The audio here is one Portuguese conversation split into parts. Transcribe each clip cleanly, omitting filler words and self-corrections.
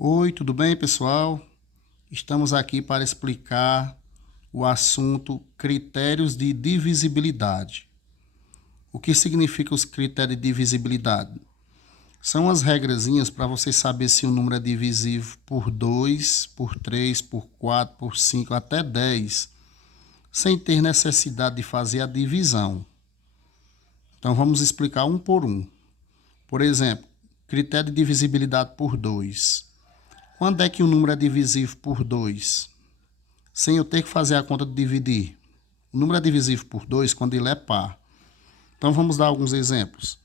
Oi, tudo bem, pessoal? Estamos aqui para explicar o assunto critérios de divisibilidade. O que significa os critérios de divisibilidade? São as regrazinhas para você saber se o número é divisível por 2, por 3, por 4, por 5, até 10, sem ter necessidade de fazer a divisão. Então vamos explicar um por um. Por exemplo, critério de divisibilidade por 2. Quando é que o número é divisível por 2? Sem eu ter que fazer a conta de dividir. O número é divisível por 2 quando ele é par. Então vamos dar alguns exemplos.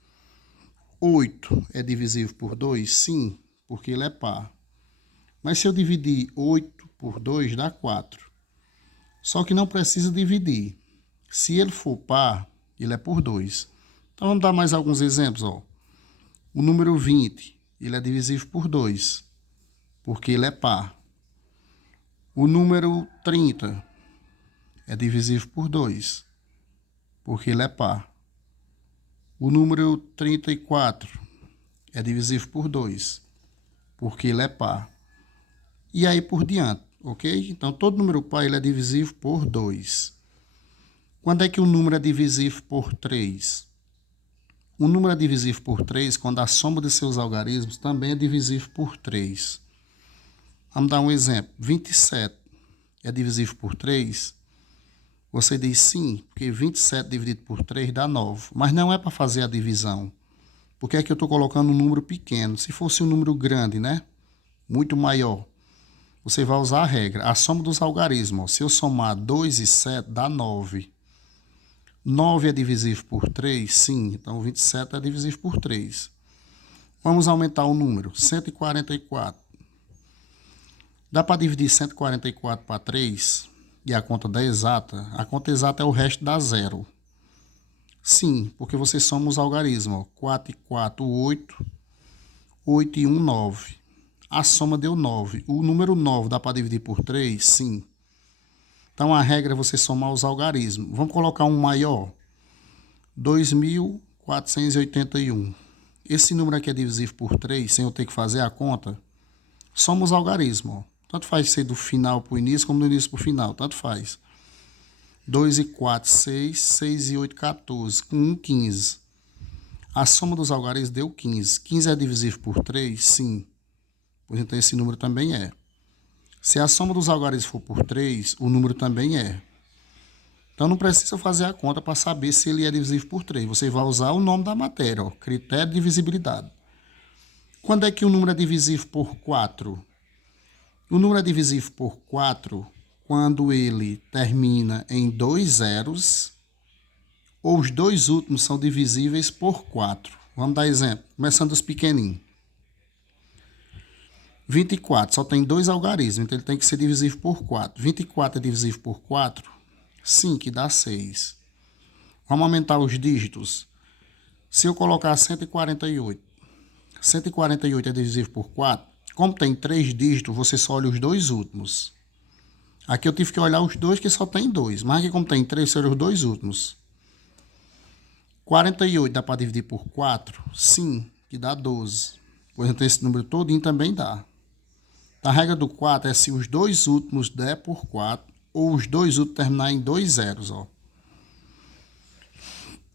8 é divisível por 2? Sim, porque ele é par. Mas se eu dividir 8 por 2, dá 4. Só que não precisa dividir. Se ele for par, ele é por 2. Então vamos dar mais alguns exemplos. O número 20, ele é divisível por 2, porque ele é par. O número 30 é divisível por 2, porque ele é par. O número 34 é divisível por 2, porque ele é par. E aí por diante, ok? Então, todo número par ele é divisível por 2. Quando é que o número é divisível por 3? O número é divisível por 3 quando a soma de seus algarismos também é divisível por 3. Vamos dar um exemplo. 27 é divisível por 3? Você diz sim, porque 27 dividido por 3 dá 9. Mas não é para fazer a divisão. Por que é que eu estou colocando um número pequeno? Se fosse um número grande, né? Muito maior, você vai usar a regra. A soma dos algarismos. Se eu somar 2 e 7, dá 9. 9 é divisível por 3? Sim. Então 27 é divisível por 3. Vamos aumentar o número. 144. Dá para dividir 144 para 3 e a conta dá exata? A conta exata é o resto da zero. Sim, porque você soma os algarismos. 4 e 4, 8. 8 e 1, 9. A soma deu 9. O número 9 dá para dividir por 3? Sim. Então a regra é você somar os algarismos. Vamos colocar um maior. 2.481. Esse número aqui é divisível por 3, sem eu ter que fazer a conta. Soma os algarismos. Tanto faz ser do final para o início, como do início para o final. Tanto faz. 2 e 4, 6. 6 e 8, 14. Com 1, 15. A soma dos algarismos deu 15. 15 é divisível por 3? Sim. Pois então esse número também é. Se a soma dos algarismos for por 3, o número também é. Então não precisa fazer a conta para saber se ele é divisível por 3. Você vai usar o nome da matéria, critério de divisibilidade. Quando é que o número é divisível por 4? O número é divisível por 4 quando ele termina em 2 zeros ou os dois últimos são divisíveis por 4. Vamos dar exemplo, começando dos pequenininhos. 24 só tem 2 algarismos, então ele tem que ser divisível por 4. 24 é divisível por 4? Sim, que dá 6. Vamos aumentar os dígitos. Se eu colocar 148, 148 é divisível por 4. Como tem 3 dígitos, você só olha os dois últimos. Aqui eu tive que olhar os dois que só tem 2. Mas aqui como tem 3, serão os dois últimos. 48 dá para dividir por 4? Sim, que dá 12. Pois então esse número todinho também dá. A regra do 4 é se os dois últimos der por 4 ou os dois últimos terminar em 2 zeros.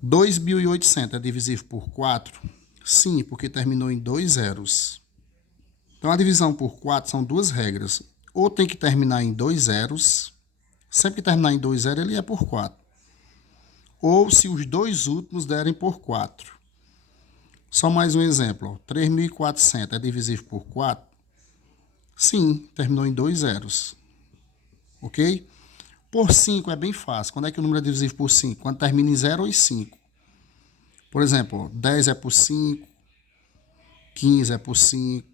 2.800 é divisível por 4? Sim, porque terminou em 2 zeros. Então a divisão por 4 são duas regras. Ou tem que terminar em 2 zeros. Sempre que terminar em 2 zeros ele é por 4. Ou se os dois últimos derem por 4. Só mais um exemplo. 3.400 é divisível por 4? Sim, terminou em 2 zeros. Ok? Por 5 é bem fácil. Quando é que o número é divisível por 5? Quando termina em 0 ou em 5. Por exemplo, 10 é por 5, 15 é por 5,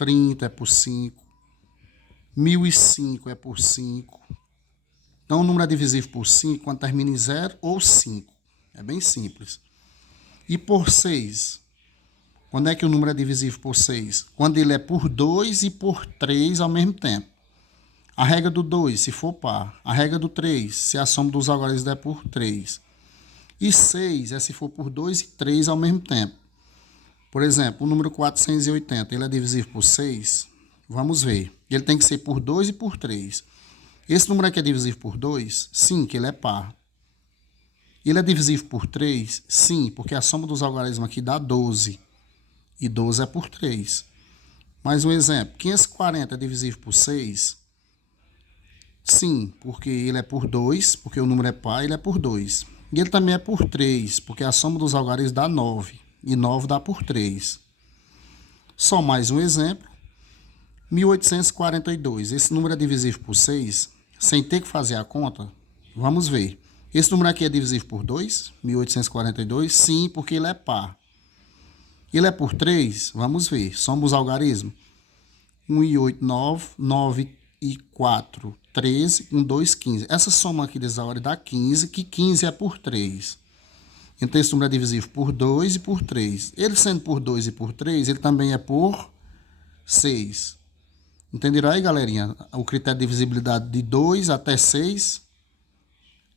30 é por 5, 1.005 é por 5. Então o número é divisível por 5 quando termina em 0 ou 5. É bem simples. E por 6? Quando é que o número é divisível por 6? Quando ele é por 2 e por 3 ao mesmo tempo. A regra do 2, se for par. A regra do 3, se a soma dos algarismos der por 3. E 6 é se for por 2 e 3 ao mesmo tempo. Por exemplo, o número 480, ele é divisível por 6? Vamos ver. Ele tem que ser por 2 e por 3. Esse número aqui é divisível por 2? Sim, que ele é par. Ele é divisível por 3? Sim, porque a soma dos algarismos aqui dá 12. E 12 é por 3. Mais um exemplo. 540 é divisível por 6? Sim, porque ele é por 2, porque o número é par, ele é por 2. E ele também é por 3, porque a soma dos algarismos dá 9. E 9 dá por 3. Só mais um exemplo. 1842. Esse número é divisível por 6, sem ter que fazer a conta? Vamos ver. Esse número aqui é divisível por 2, 1842? Sim, porque ele é par. Ele é por 3? Vamos ver. Soma os algarismos. 1 e 8, 9. 9 e 4, 13. 1, 2, 15. Essa soma aqui dessa hora dá 15, que 15 é por 3. Então, esse número é divisível por 2 e por 3. Ele sendo por 2 e por 3, ele também é por 6. Entenderam aí, galerinha? O critério de divisibilidade de 2 até 6.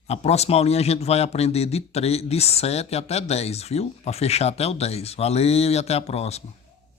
A próxima aulinha a gente vai aprender de 7 até 10, viu? Para fechar até o 10. Valeu e até a próxima.